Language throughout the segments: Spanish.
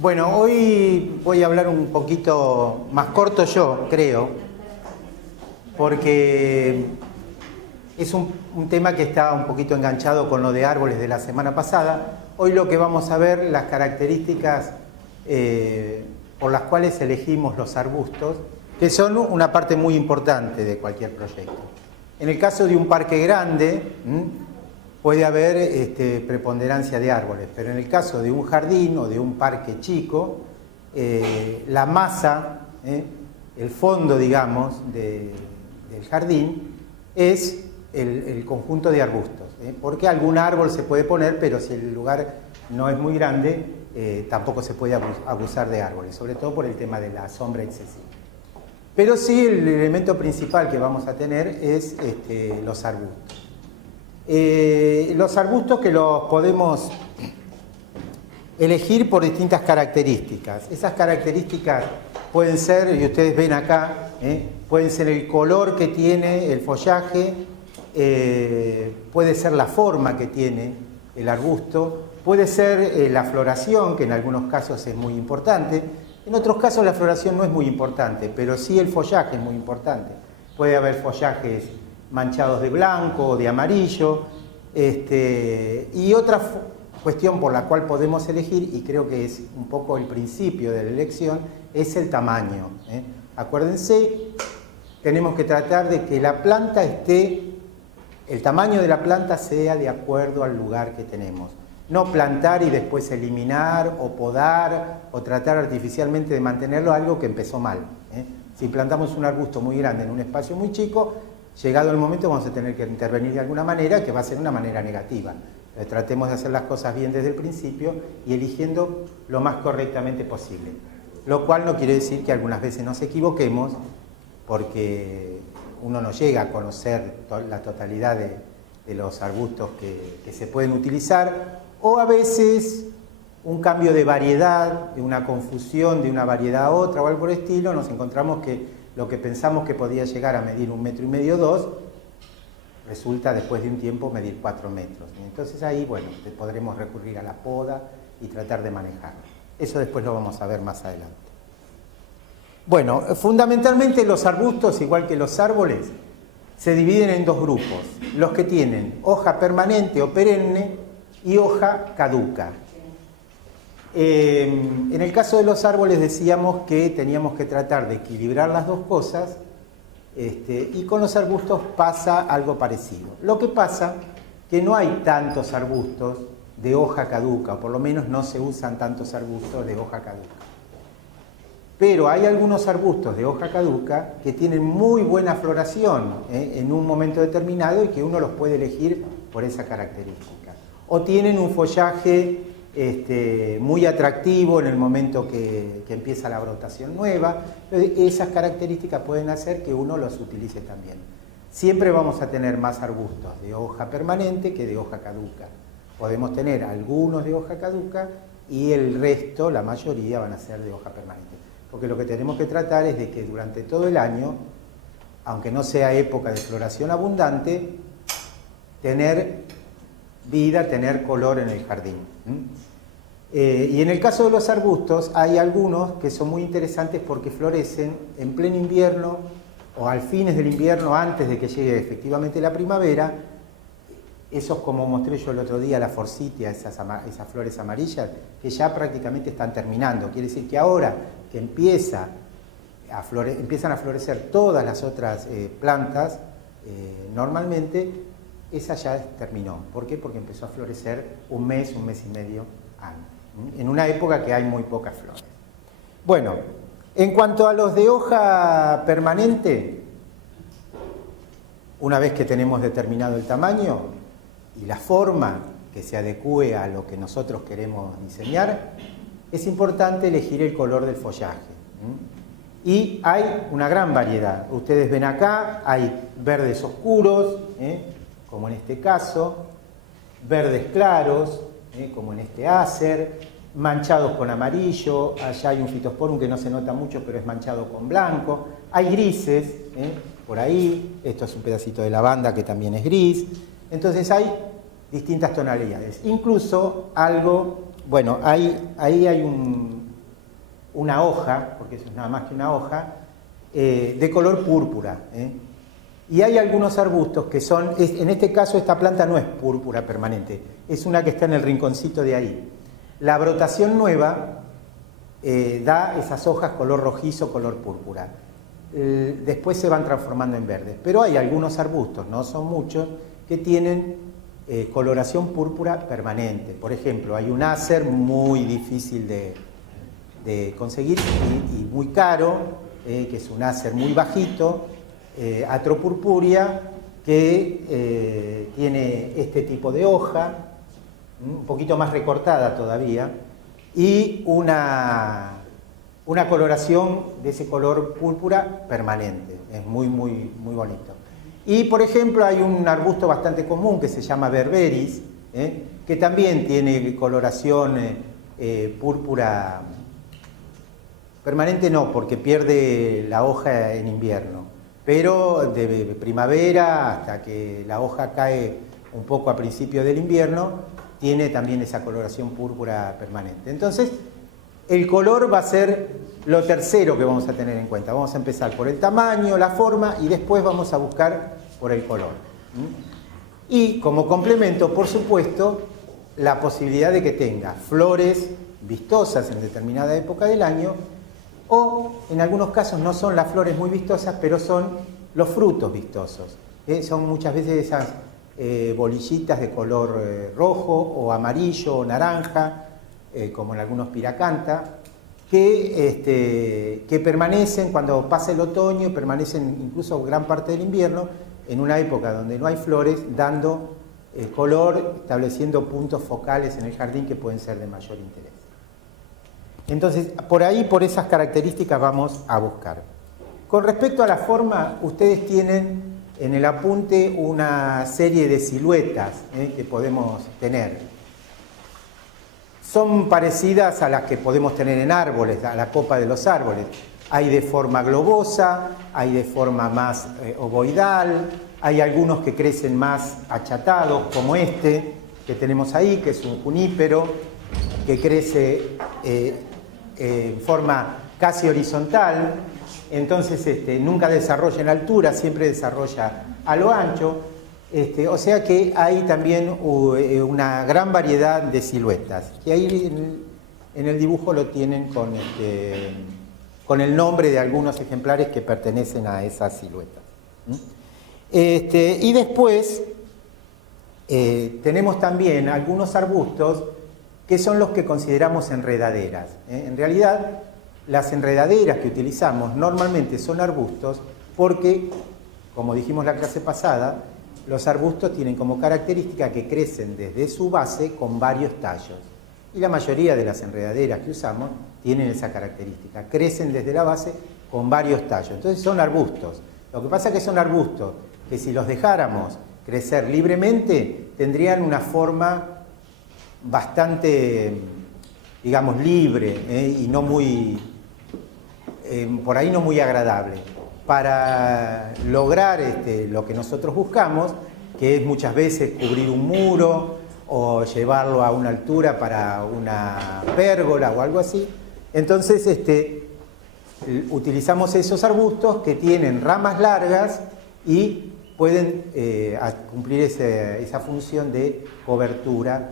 Bueno, hoy voy a hablar un poquito más corto yo, creo, porque es un tema que está un poquito enganchado con lo de árboles de la semana pasada. Hoy lo que vamos a ver, las características por las cuales elegimos los arbustos, que son una parte muy importante de cualquier proyecto. En el caso de un parque grande, puede haber preponderancia de árboles, pero en el caso de un jardín o de un parque chico, la masa, el fondo, digamos, del jardín es el conjunto de arbustos, porque algún árbol se puede poner, pero si el lugar no es muy grande, tampoco se puede abusar de árboles, sobre todo por el tema de la sombra excesiva. Pero sí, el elemento principal que vamos a tener es los arbustos. Los arbustos que los podemos elegir por distintas características. Esas características pueden ser, y ustedes ven acá, pueden ser el color que tiene el follaje, puede ser la forma que tiene el arbusto, puede ser la floración, que en algunos casos es muy importante. En otros casos la floración no es muy importante, pero sí el follaje es muy importante. Puede haber follajes manchados de blanco o de amarillo. Y otra cuestión por la cual podemos elegir, y creo que es un poco el principio de la elección, es el tamaño. Acuérdense, tenemos que tratar de que la planta el tamaño de la planta sea de acuerdo al lugar que tenemos. No plantar y después eliminar o podar o tratar artificialmente de mantenerlo, algo que empezó mal. Si plantamos un arbusto muy grande en un espacio muy chico, llegado el momento vamos a tener que intervenir de alguna manera, que va a ser una manera negativa. Tratemos de hacer las cosas bien desde el principio y eligiendo lo más correctamente posible. Lo cual no quiere decir que algunas veces nos equivoquemos, porque uno no llega a conocer la totalidad de los arbustos que se pueden utilizar, o a veces un cambio de variedad, de una confusión de una variedad a otra o algo por el estilo, nos encontramos que lo que pensamos que podía llegar a medir 1,5 m, 2 resulta después de un tiempo medir 4 metros. Y entonces ahí, bueno, podremos recurrir a la poda y tratar de manejarlo. Eso después lo vamos a ver más adelante. Bueno, fundamentalmente los arbustos, igual que los árboles, se dividen en dos grupos. Los que tienen hoja permanente o perenne y hoja caduca. En el caso de los árboles decíamos que teníamos que tratar de equilibrar las dos cosas, y con los arbustos pasa algo parecido. Lo que pasa que no hay tantos arbustos de hoja caduca, o por lo menos no se usan tantos arbustos de hoja caduca. Pero hay algunos arbustos de hoja caduca que tienen muy buena floración en un momento determinado y que uno los puede elegir por esa característica. O tienen un follaje muy atractivo en el momento que empieza la brotación nueva. Esas características pueden hacer que uno los utilice también. Siempre vamos a tener más arbustos de hoja permanente que de hoja caduca. Podemos tener algunos de hoja caduca y el resto, la mayoría, van a ser de hoja permanente. Porque lo que tenemos que tratar es de que durante todo el año, aunque no sea época de floración abundante, tener vida, tener color en el jardín. Y en el caso de los arbustos hay algunos que son muy interesantes porque florecen en pleno invierno o al fines del invierno, antes de que llegue efectivamente la primavera. Esos, como mostré yo el otro día, la forsythia, esas flores amarillas, que ya prácticamente están terminando. Quiere decir que ahora que empiezan a florecer todas las otras plantas, normalmente esa ya terminó. ¿Por qué? Porque empezó a florecer un mes y medio antes, en una época que hay muy pocas flores. Bueno, en cuanto a los de hoja permanente, una vez que tenemos determinado el tamaño y la forma que se adecue a lo que nosotros queremos diseñar, es importante elegir el color del follaje. Y hay una gran variedad. Ustedes ven acá, hay verdes oscuros, como en este caso, verdes claros, como en este acer, manchados con amarillo. Allá hay un Phytosporum que no se nota mucho, pero es manchado con blanco. Hay grises, por ahí. Esto es un pedacito de lavanda que también es gris. Entonces hay distintas tonalidades. Incluso algo, bueno, ahí hay una hoja, porque eso es nada más que una hoja, de color púrpura. Y hay algunos arbustos que son, en este caso esta planta no es púrpura permanente, es una que está en el rinconcito de ahí. La brotación nueva da esas hojas color rojizo, color púrpura. Después se van transformando en verdes. Pero hay algunos arbustos, no son muchos, que tienen coloración púrpura permanente. Por ejemplo, hay un acer muy difícil de conseguir y muy caro, que es un acer muy bajito, Atropurpurea, que tiene este tipo de hoja, un poquito más recortada todavía, y una coloración de ese color púrpura permanente. Es muy bonito. Y por ejemplo hay un arbusto bastante común que se llama berberis, que también tiene coloración púrpura permanente, no, porque pierde la hoja en invierno, pero de primavera hasta que la hoja cae un poco a principio del invierno, tiene también esa coloración púrpura permanente. Entonces, el color va a ser lo tercero que vamos a tener en cuenta. Vamos a empezar por el tamaño, la forma, y después vamos a buscar por el color. Y como complemento, por supuesto, la posibilidad de que tenga flores vistosas en determinada época del año, o en algunos casos no son las flores muy vistosas, pero son los frutos vistosos. Son muchas veces esas bolillitas de color rojo o amarillo o naranja, como en algunos piracanta, que permanecen cuando pasa el otoño, permanecen incluso gran parte del invierno, en una época donde no hay flores, dando color, estableciendo puntos focales en el jardín que pueden ser de mayor interés. Entonces, por ahí, por esas características vamos a buscar. Con respecto a la forma, ustedes tienen en el apunte una serie de siluetas que podemos tener. Son parecidas a las que podemos tener en árboles, a la copa de los árboles. Hay de forma globosa, hay de forma más ovoidal, hay algunos que crecen más achatados, como este que tenemos ahí, que es un junípero, que crece en forma casi horizontal, entonces nunca desarrolla en altura, siempre desarrolla a lo ancho, o sea que hay también una gran variedad de siluetas, que ahí en el dibujo lo tienen con el nombre de algunos ejemplares que pertenecen a esas siluetas. Y después tenemos también algunos arbustos que son los que consideramos enredaderas. En realidad, las enredaderas que utilizamos normalmente son arbustos porque, como dijimos la clase pasada, los arbustos tienen como característica que crecen desde su base con varios tallos. Y la mayoría de las enredaderas que usamos tienen esa característica, crecen desde la base con varios tallos. Entonces son arbustos. Lo que pasa es que son arbustos que si los dejáramos crecer libremente, tendrían una forma bastante, digamos, libre y no muy, por ahí no muy agradable. Para lograr lo que nosotros buscamos, que es muchas veces cubrir un muro o llevarlo a una altura para una pérgola o algo así, entonces utilizamos esos arbustos que tienen ramas largas y pueden cumplir esa función de cobertura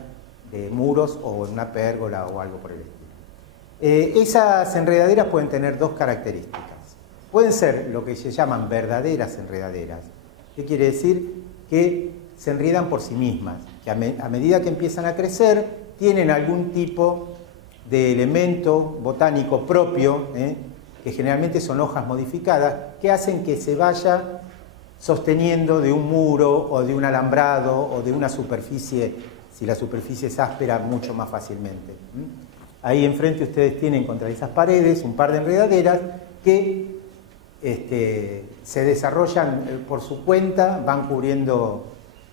de muros o una pérgola o algo por el estilo. Esas enredaderas pueden tener dos características. Pueden ser lo que se llaman verdaderas enredaderas. ¿Qué quiere decir? Que se enredan por sí mismas, que a medida que empiezan a crecer tienen algún tipo de elemento botánico propio, que generalmente son hojas modificadas, que hacen que se vaya sosteniendo de un muro o de un alambrado o de una superficie, si la superficie es áspera, mucho más fácilmente. Ahí enfrente ustedes tienen contra esas paredes un par de enredaderas que se desarrollan por su cuenta, van cubriendo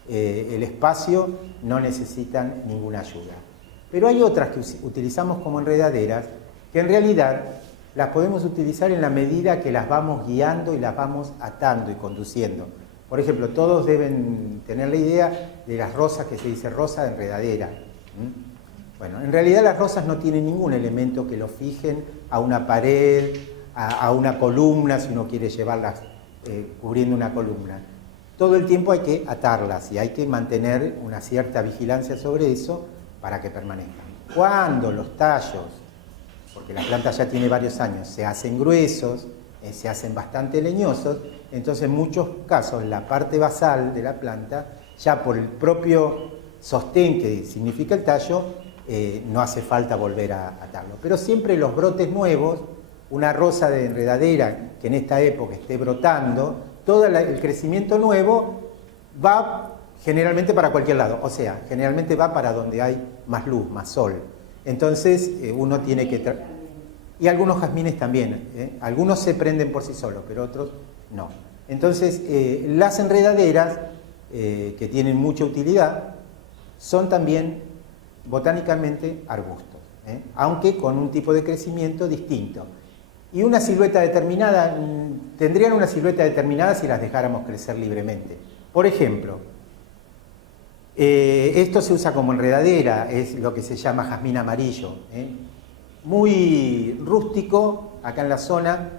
el espacio, no necesitan ninguna ayuda. Pero hay otras que utilizamos como enredaderas que en realidad las podemos utilizar en la medida que las vamos guiando y las vamos atando y conduciendo. Por ejemplo, todos deben tener la idea de las rosas, que se dice rosa de enredadera. Bueno, en realidad las rosas no tienen ningún elemento que lo fijen a una pared, a una columna, si uno quiere llevarlas cubriendo una columna. Todo el tiempo hay que atarlas y hay que mantener una cierta vigilancia sobre eso para que permanezcan. Cuando los tallos, porque la planta ya tiene varios años, se hacen gruesos, se hacen bastante leñosos, entonces en muchos casos la parte basal de la planta, ya por el propio sostén que significa el tallo, no hace falta volver a atarlo. Pero siempre los brotes nuevos, una rosa de enredadera que en esta época esté brotando, todo el crecimiento nuevo va generalmente para cualquier lado, o sea, generalmente va para donde hay más luz, más sol. Entonces uno tiene que... Y algunos jazmines también, algunos se prenden por sí solos, pero otros no. Entonces las enredaderas, que tienen mucha utilidad, son también botánicamente arbustos, aunque con un tipo de crecimiento distinto. Y una silueta determinada, tendrían una silueta determinada si las dejáramos crecer libremente. Por ejemplo, esto se usa como enredadera, es lo que se llama jazmín amarillo, muy rústico acá en la zona,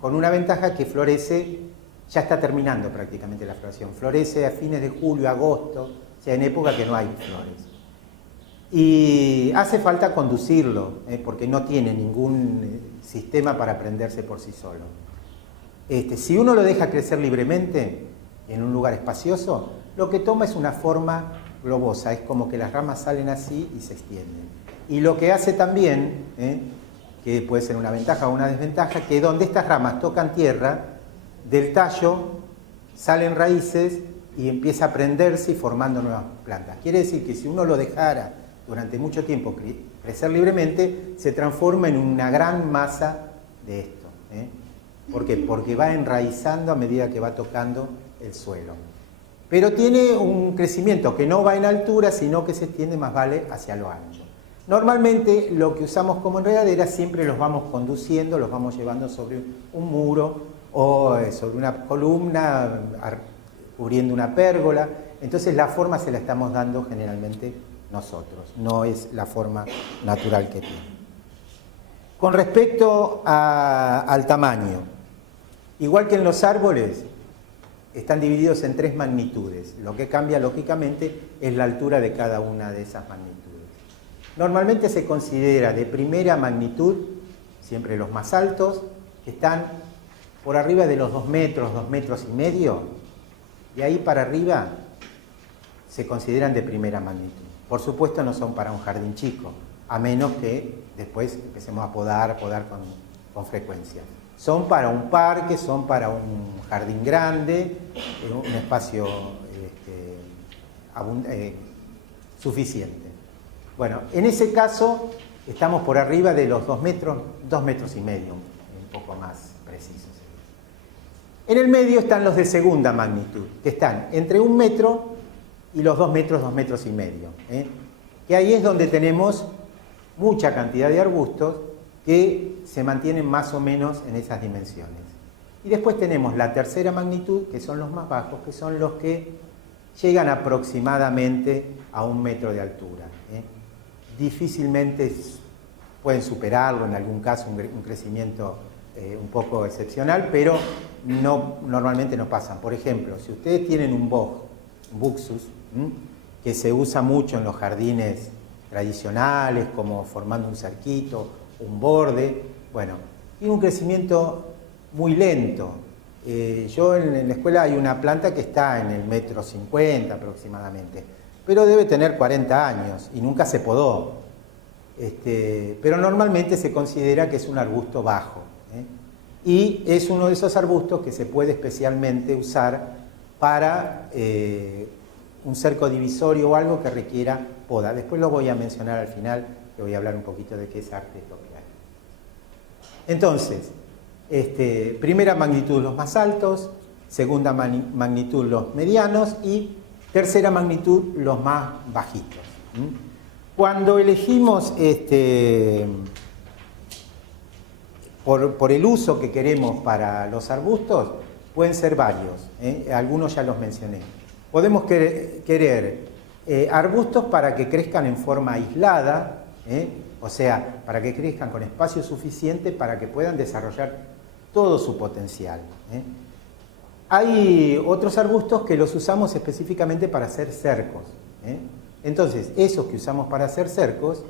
con una ventaja que florece, ya está terminando prácticamente la floración, florece a fines de julio, agosto, o sea, en época que no hay flores. Y hace falta conducirlo, porque no tiene ningún sistema para prenderse por sí solo. Si uno lo deja crecer libremente en un lugar espacioso, lo que toma es una forma globosa, es como que las ramas salen así y se extienden. Y lo que hace también, que puede ser una ventaja o una desventaja, que donde estas ramas tocan tierra, del tallo salen raíces y empieza a prenderse y formando nuevas plantas. Quiere decir que si uno lo dejara durante mucho tiempo crecer libremente, se transforma en una gran masa de esto. ¿Por qué? Porque va enraizando a medida que va tocando el suelo. Pero tiene un crecimiento que no va en altura, sino que se extiende más vale hacia lo ancho. Normalmente lo que usamos como enredadera siempre los vamos conduciendo, los vamos llevando sobre un muro o sobre una columna, cubriendo una pérgola. Entonces la forma se la estamos dando generalmente nosotros, no es la forma natural que tiene. Con respecto al tamaño, igual que en los árboles, están divididos en 3 magnitudes. Lo que cambia lógicamente es la altura de cada una de esas magnitudes. Normalmente se considera de primera magnitud, siempre los más altos, que están por arriba de los 2 metros, 2 metros y medio, y ahí para arriba se consideran de primera magnitud. Por supuesto no son para un jardín chico, a menos que después empecemos a podar con frecuencia. Son para un parque, son para un jardín grande, un espacio suficiente. Bueno, en ese caso estamos por arriba de los 2 metros, 2 metros y medio, un poco más precisos. En el medio están los de segunda magnitud, que están entre 1 metro y los 2 metros, 2 metros y medio. Que ahí es donde tenemos mucha cantidad de arbustos que se mantienen más o menos en esas dimensiones. Y después tenemos la tercera magnitud, que son los más bajos, que son los que llegan aproximadamente a 1 metro de altura. Difícilmente pueden superarlo, en algún caso un crecimiento un poco excepcional, pero normalmente no pasan. Por ejemplo, si ustedes tienen un boj, un buxus, que se usa mucho en los jardines tradicionales, como formando un cerquito, un borde, bueno, tiene un crecimiento muy lento. Yo en la escuela hay una planta que está en el 1,50 m aproximadamente, pero debe tener 40 años y nunca se podó. Pero normalmente se considera que es un arbusto bajo, y es uno de esos arbustos que se puede especialmente usar para un cerco divisorio o algo que requiera poda. Después lo voy a mencionar al final, que voy a hablar un poquito de qué es arte topiario. Entonces, primera magnitud los más altos, segunda magnitud los medianos y tercera magnitud los más bajitos. Cuando elegimos por el uso que queremos para los arbustos, pueden ser varios, algunos ya los mencioné. Podemos querer arbustos para que crezcan en forma aislada, o sea, para que crezcan con espacio suficiente para que puedan desarrollar todo su potencial. Hay otros arbustos que los usamos específicamente para hacer cercos. Entonces, esos que usamos para hacer cercos,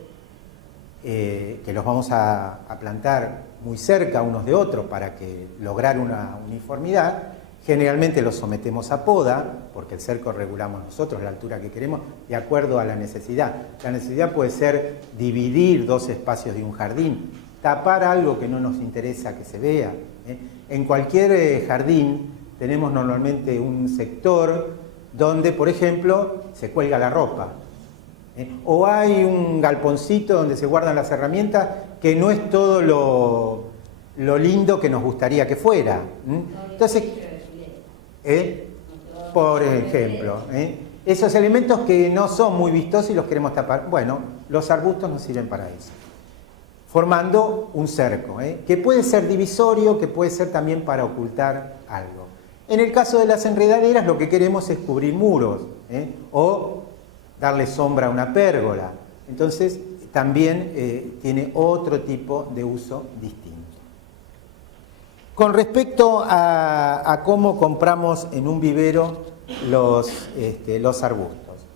que los vamos a plantar muy cerca unos de otros para lograr una uniformidad, generalmente los sometemos a poda, porque el cerco regulamos nosotros la altura que queremos de acuerdo a la necesidad. La necesidad puede ser dividir dos espacios de un jardín, tapar algo que no nos interesa que se vea. En cualquier jardín tenemos normalmente un sector donde, por ejemplo, se cuelga la ropa. O hay un galponcito donde se guardan las herramientas que no es todo lo lindo que nos gustaría que fuera. Entonces, por ejemplo, esos elementos que no son muy vistosos y los queremos tapar, bueno, los arbustos nos sirven para eso, formando un cerco, que puede ser divisorio, que puede ser también para ocultar algo. En el caso de las enredaderas lo que queremos es cubrir muros, o darle sombra a una pérgola. Entonces también tiene otro tipo de uso distinto. Con respecto a cómo compramos en un vivero los arbustos,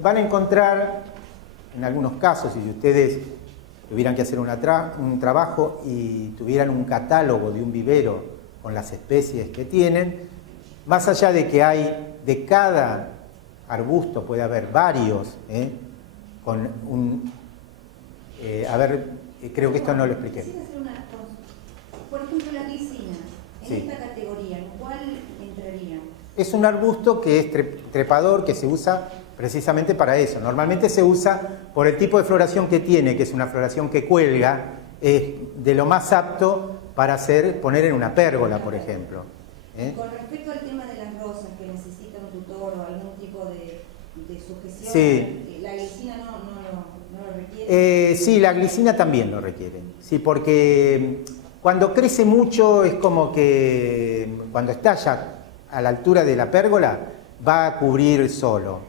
van a encontrar, en algunos casos, si ustedes tuvieran que hacer un trabajo y tuvieran un catálogo de un vivero con las especies que tienen, más allá de que hay de cada arbusto puede haber varios, con un... creo que esto no lo expliqué. Por ejemplo, la glicina, en Sí. esta categoría, ¿en cuál entraría? Es un arbusto que es trepador, que se usa precisamente para eso. Normalmente se usa por el tipo de floración que tiene, que es una floración que cuelga, es de lo más apto para poner en una pérgola, por ejemplo. Con respecto al tema de las rosas, que necesita un tutor o algún tipo de sujeción, Sí. ¿la glicina no lo requiere? Sí, la glicina también lo requiere. Sí, porque cuando crece mucho es como que cuando está ya a la altura de la pérgola va a cubrir solo.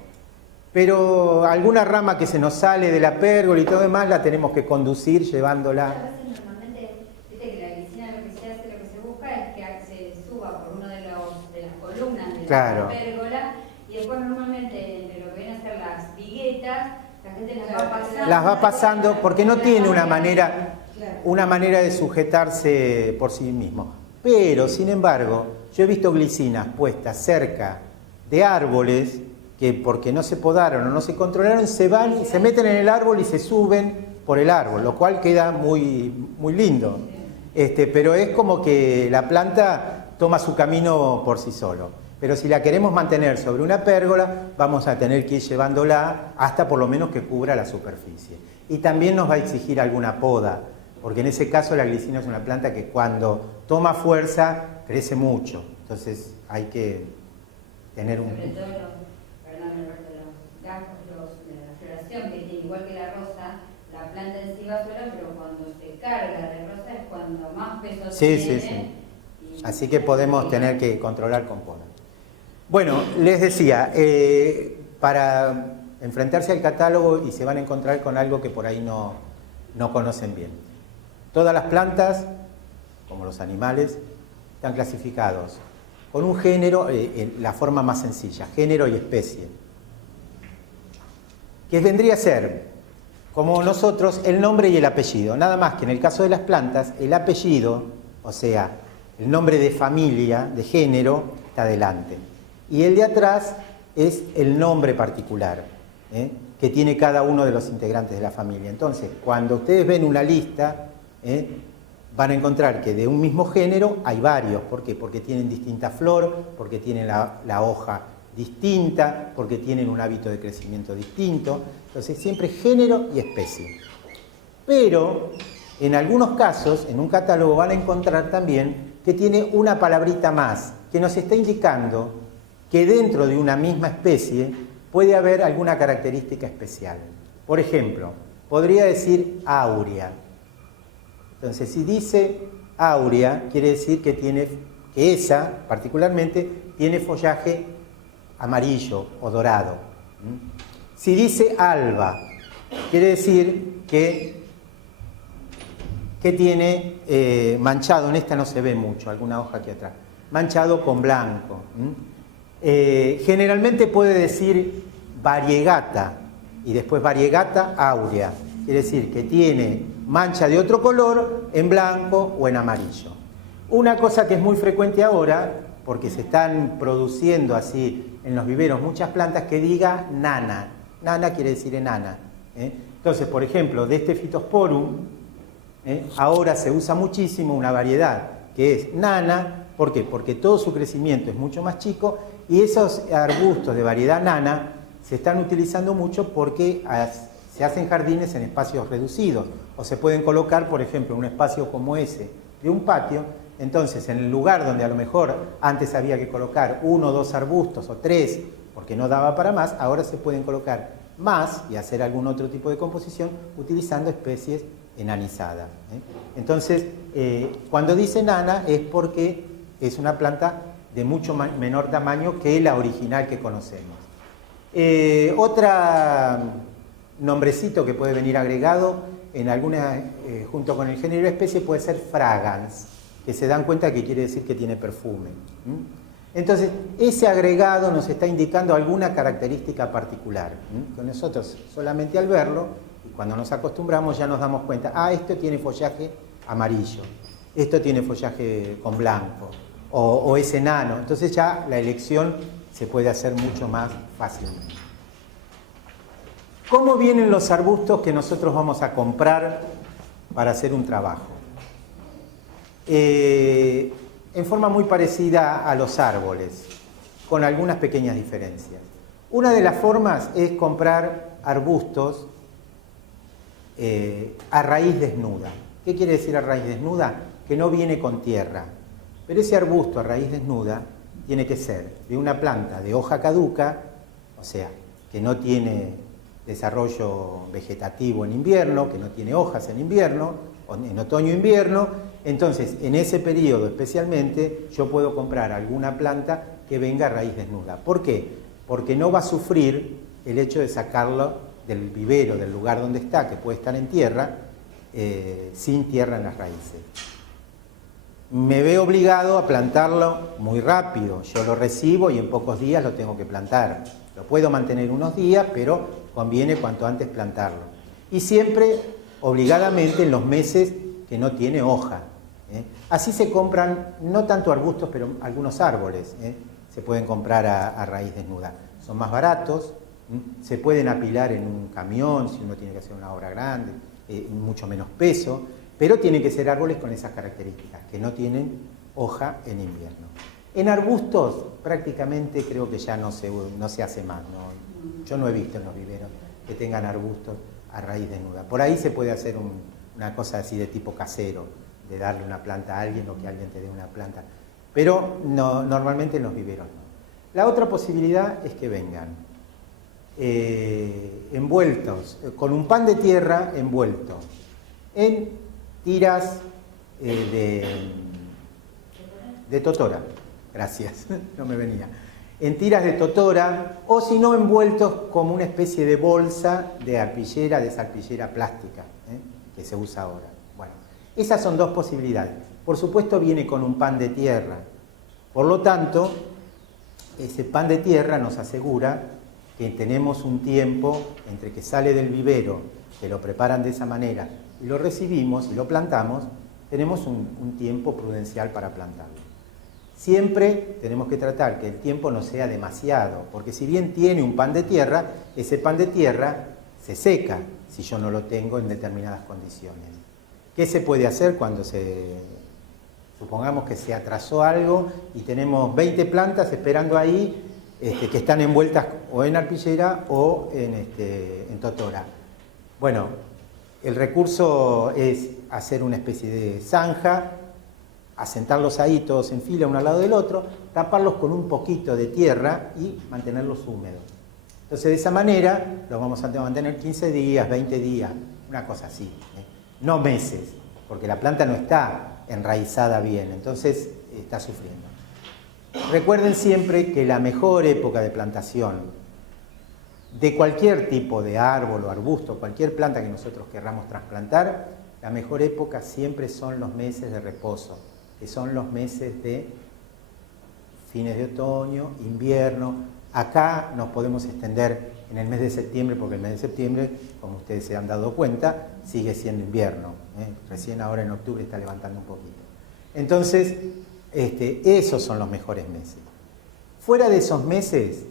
Pero alguna rama que se nos sale de la pérgola y todo demás la tenemos que conducir llevándola. A veces normalmente, viste que la glicina lo que se hace, lo que se busca es que se suba por una de las columnas de Claro. la pérgola y después normalmente entre lo que vienen a ser las viguetas, la gente las va pasando. Las va pasando porque no tiene una Claro. manera de sujetarse por sí mismo. Pero, sin embargo, yo he visto glicinas puestas cerca de árboles que porque no se podaron o no se controlaron, se van y se meten en el árbol y se suben por el árbol, lo cual queda muy, muy lindo. Pero es como que la planta toma su camino por sí solo. Pero si la queremos mantener sobre una pérgola, vamos a tener que ir llevándola hasta por lo menos que cubra la superficie. Y también nos va a exigir alguna poda, porque en ese caso la glicina es una planta que cuando toma fuerza crece mucho. Entonces hay que tener un... Sobre todo los gajos, de la floración, que tiene igual que la rosa, la planta en sí va sola, pero cuando se carga de rosa es cuando más peso Sí, tiene. sí, sí. Así que podemos tener que controlar con poda. Bueno, les decía, para enfrentarse al catálogo y se van a encontrar con algo que por ahí no conocen bien. Todas las plantas, como los animales, están clasificados con un género, la forma más sencilla, género y especie. Que vendría a ser, como nosotros, el nombre y el apellido. Nada más que en el caso de las plantas, el apellido, o sea, el nombre de familia, de género, está adelante. Y el de atrás es el nombre particular, que tiene cada uno de los integrantes de la familia. Entonces, cuando ustedes ven una lista, van a encontrar que de un mismo género hay varios. ¿Por qué? Porque tienen distinta flor, porque tienen la hoja distinta, porque tienen un hábito de crecimiento distinto. Entonces, siempre género y especie. Pero, en algunos casos, en un catálogo van a encontrar también que tiene una palabrita más, que nos está indicando que dentro de una misma especie puede haber alguna característica especial. Por ejemplo, podría decir áurea. Entonces, si dice áurea, quiere decir que esa, particularmente, tiene follaje amarillo o dorado. Si dice alba, quiere decir que tiene manchado, en esta no se ve mucho, alguna hoja aquí atrás, manchado con blanco. Generalmente puede decir variegata y después variegata aurea, quiere decir que tiene mancha de otro color en blanco o en amarillo. Una cosa que es muy frecuente ahora, porque se están produciendo así en los viveros muchas plantas, que diga nana. Nana quiere decir enana. Entonces, por ejemplo, de este Phytosporum, ahora se usa muchísimo una variedad que es nana. ¿Por qué? Porque todo su crecimiento es mucho más chico y esos arbustos de variedad nana se están utilizando mucho porque se hacen jardines en espacios reducidos o se pueden colocar, por ejemplo, en un espacio como ese de un patio. Entonces, en el lugar donde a lo mejor antes había que colocar 1 o 2 arbustos o 3 porque no daba para más, ahora se pueden colocar más y hacer algún otro tipo de composición utilizando especies enanizadas. Entonces, cuando dice nana es porque es una planta de mucho menor tamaño que la original que conocemos. Otra nombrecito que puede venir agregado en alguna, junto con el género especie, puede ser fragans, que se dan cuenta que quiere decir que tiene perfume. Entonces, ese agregado nos está indicando alguna característica particular, que nosotros solamente al verlo, y cuando nos acostumbramos ya nos damos cuenta, esto tiene follaje amarillo, esto tiene follaje con blanco, o es enano. Entonces ya la elección se puede hacer mucho más fácilmente. ¿Cómo vienen los arbustos que nosotros vamos a comprar para hacer un trabajo? En forma muy parecida a los árboles, con algunas pequeñas diferencias. Una de las formas es comprar arbustos a raíz desnuda. ¿Qué quiere decir a raíz desnuda? Que no viene con tierra. Pero ese arbusto a raíz desnuda tiene que ser de una planta de hoja caduca, o sea, que no tiene desarrollo vegetativo en invierno, que no tiene hojas en invierno, o en otoño e invierno. Entonces, en ese periodo especialmente, yo puedo comprar alguna planta que venga a raíz desnuda. ¿Por qué? Porque no va a sufrir el hecho de sacarlo del vivero, del lugar donde está, que puede estar en tierra, sin tierra en las raíces. Me veo obligado a plantarlo muy rápido. Yo lo recibo y en pocos días lo tengo que plantar. Lo puedo mantener unos días, pero conviene cuanto antes plantarlo. Y siempre, obligadamente, en los meses que no tiene hoja. Así se compran, no tanto arbustos, pero algunos árboles. Se pueden comprar a raíz desnuda. Son más baratos, se pueden apilar en un camión si uno tiene que hacer una obra grande, mucho menos peso, pero tienen que ser árboles con esas características, que no tienen hoja en invierno. En arbustos prácticamente creo que ya no se hace más. Yo no he visto en los viveros que tengan arbustos a raíz desnuda. Por ahí se puede hacer una cosa así de tipo casero, de darle una planta a alguien o que alguien te dé una planta, pero no, normalmente en los viveros no. La otra posibilidad es que vengan envueltos, con un pan de tierra envuelto en tiras de totora, gracias, no me venía, en tiras de totora, o si no envueltos como una especie de bolsa de arpillera, de esa arpillera plástica, que se usa ahora. Bueno, esas son dos posibilidades. Por supuesto viene con un pan de tierra, por lo tanto, ese pan de tierra nos asegura que tenemos un tiempo entre que sale del vivero, que lo preparan de esa manera, y lo recibimos y lo plantamos, tenemos un tiempo prudencial para plantarlo. Siempre tenemos que tratar que el tiempo no sea demasiado, porque si bien tiene un pan de tierra, ese pan de tierra se seca si yo no lo tengo en determinadas condiciones. ¿Qué se puede hacer cuando supongamos que se atrasó algo y tenemos 20 plantas esperando ahí que están envueltas o en arpillera o en totora? Bueno, el recurso es hacer una especie de zanja, asentarlos ahí todos en fila uno al lado del otro, taparlos con un poquito de tierra y mantenerlos húmedos. Entonces de esa manera los vamos a mantener 15 días, 20 días, una cosa así, no meses, porque la planta no está enraizada bien, entonces está sufriendo. Recuerden siempre que la mejor época de plantación de cualquier tipo de árbol o arbusto, cualquier planta que nosotros querramos trasplantar, la mejor época siempre son los meses de reposo, que son los meses de fines de otoño, invierno. Acá nos podemos extender en el mes de septiembre, porque el mes de septiembre, como ustedes se han dado cuenta, sigue siendo invierno. Recién ahora en octubre está levantando un poquito. Entonces, esos son los mejores meses. Fuera de esos meses,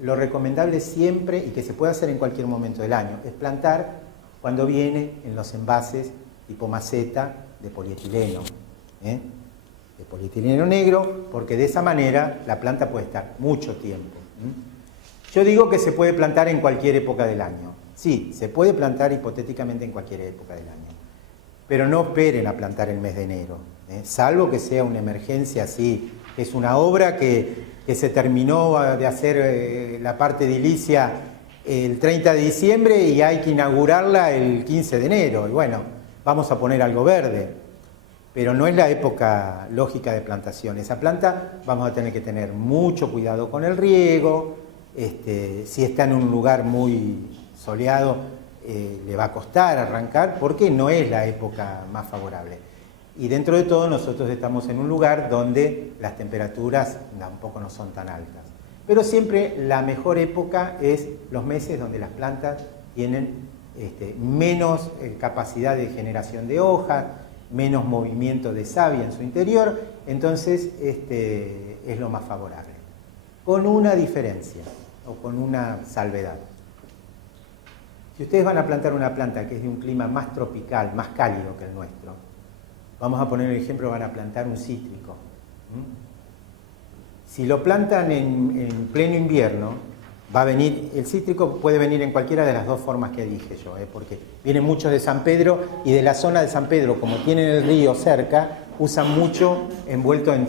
lo recomendable siempre, y que se puede hacer en cualquier momento del año, es plantar cuando viene en los envases tipo maceta de polietileno. De polietileno negro, porque de esa manera la planta puede estar mucho tiempo. Yo digo que se puede plantar en cualquier época del año. Sí, se puede plantar hipotéticamente en cualquier época del año, pero no esperen a plantar el mes de enero, salvo que sea una emergencia así, que es una obra que se terminó de hacer la parte edilicia el 30 de diciembre y hay que inaugurarla el 15 de enero, y bueno, vamos a poner algo verde. Pero no es la época lógica de plantación. Esa planta vamos a tener que tener mucho cuidado con el riego. Si está en un lugar muy soleado, le va a costar arrancar porque no es la época más favorable. Y dentro de todo nosotros estamos en un lugar donde las temperaturas tampoco no son tan altas. Pero siempre la mejor época es los meses donde las plantas tienen menos capacidad de generación de hojas, menos movimiento de savia en su interior, entonces es lo más favorable. Con una diferencia, o con una salvedad. Si ustedes van a plantar una planta que es de un clima más tropical, más cálido que el nuestro, vamos a poner el ejemplo, van a plantar un cítrico. Si lo plantan en pleno invierno, va a venir, el cítrico puede venir en cualquiera de las dos formas que dije yo, porque vienen muchos de San Pedro y de la zona de San Pedro, como tienen el río cerca, usan mucho envuelto en